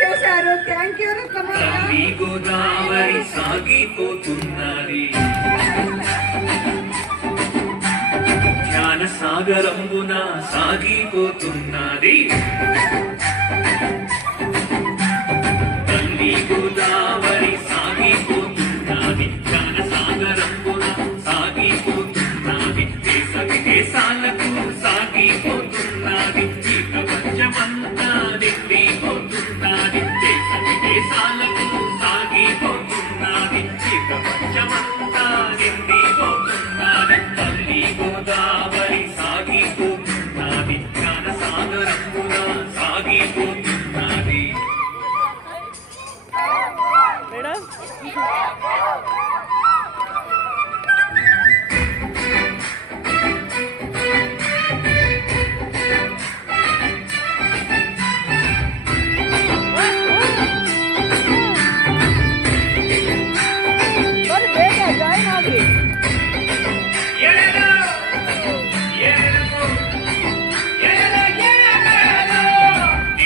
చేశారు. Thank you Godavari సాగిపోతున్నది జ్ఞాన సాగరంబున సాగిపోతున్నది తల్లి గోదావరి సాగిపోతున్నది జ్ఞాన సాగరంబున సాగిపోతున్నది దేశ విదేశాలకు సాగిపోతున్నది ఈ ప్రపంచమంతా నిండిపోతున్నది దేశ విదేశాలకు సాగిపోతున్నది ఈ ప్రపంచమంతా నిండిపోతున్నది తల్లి గోదావరి సాగిపోతున్నది జ్ఞాన సాగరంబున సాగిపోతున్నది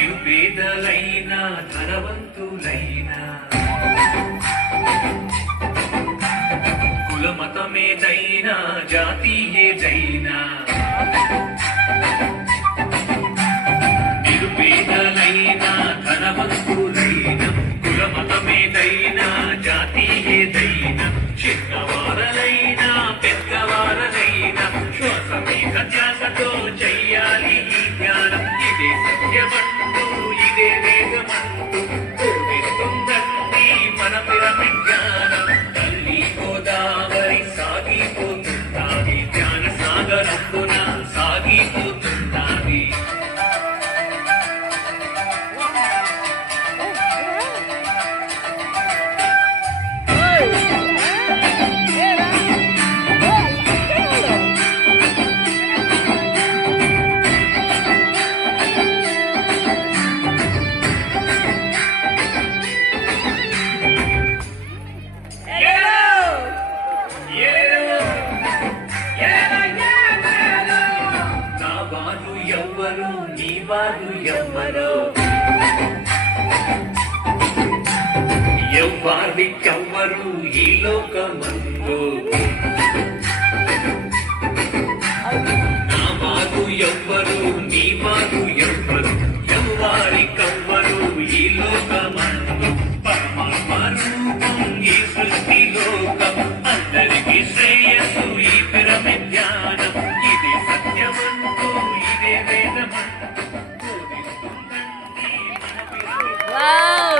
నిరుపేదలైనా ధనవంతులైనా కుల మతమేదైనా జాతి ఏదైనా నిరుపేదలైనా ధనవంతులైనా కుల మతమేదైనా జాతి ఏదైనా చిన్నవారలైనా పెద్దవారలైనా శ్వాసమేక ధ్యాసతో చెయ్యాలి ఈ జ్ఞానం ఇదే సత్యమంటూ ఇదే వేదమంటూ బోధిస్తుందండి మన పిరమిడ్ జ్ఞానం తల్లి గోదావరి సాగిపోతున్నది జ్ఞాన సాగరంబున సాగిపోతున్నది ఎవ్వరు నీ వారు ఎవ్వరు ఎవ్వరికెవ్వరు ఈ లోకమందు నా వారు ఎవ్వరు నీ వారు ఎవ్వరు ఎవ్వరికెవ్వరు ఈ లోకమందు పరమాత్మ రూపం ఈ సృష్టి లోకం అందరికీ శ్రేయస్సు ఈ పిరమిడ్ ధ్యానం ఇది సత్యమంటూ ఇదే వేదమంటూ బోధిస్తుందండి మన పిరమిడ్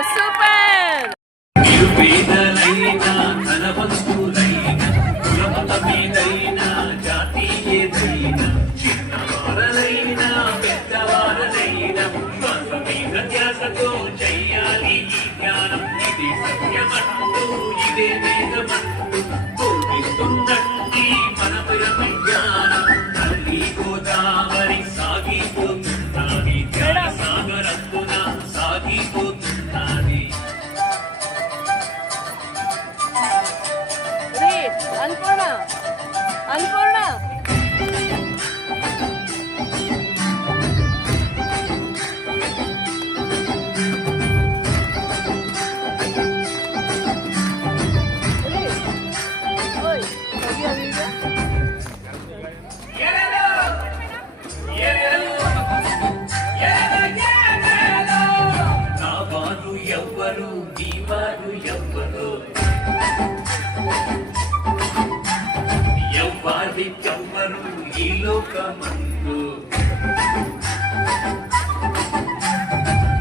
సూపర్ నిరుపేదలైనా ధనవంతులైనా కుల మతమేదైనా జాతి ఏదైనా చిన్నవారలైనా పెద్దవారలైనా శ్వాస మీద ధ్యాసతో చెయ్యాలి ఈ జ్ఞానం ఇది సత్యమంటూ ఇదే వేదమంటూ బోధిస్తుందండి మన పిరమిడ్ జ్ఞానం తల్లి గోదావరి సాగిపోతున్నది జ్ఞాన సాగరంబున సాగిపోతున్నది అన్పూర్ణ అన్పూర్ణ నా వారు ఎవ్వరు నీ వారు ఎవ్వరు ఎవ్వరికెవ్వరు ఈ లోకమందు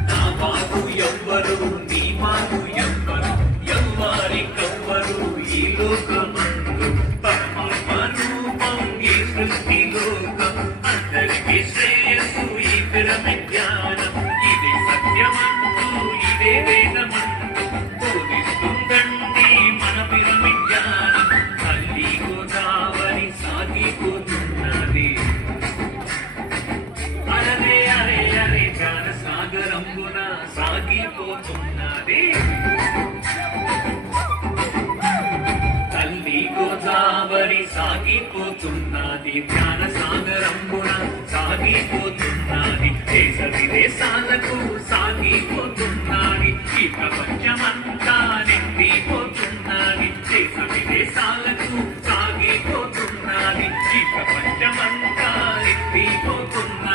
నా వారు ఎవ్వరు నీ వారు ఎవ్వరు ఎవ్వరికెవ్వరు ఈ లోకమందు పరమాత్మ రూపం ఈ సృష్టి లోకం అందరికీ శ్రేయస్సు ఈ పిరమిడ్ జ్ఞానం ఇది సత్యమంటూ ఇదే వేదమంటూ బోధిస్తుందండి మన పిరమిడ్ జ్ఞానం తల్లి గోదావరి సాగిపోతున్నది అరే అరే అరే జ్ఞాన సాగరంబున సాగిపోతున్నది తల్లి గోదావరి సాగిపోతున్నది జ్ఞాన సాగరంబున సాగిపోతున్నది దేశ విదేశాలకు సాగి కోరుకున్నా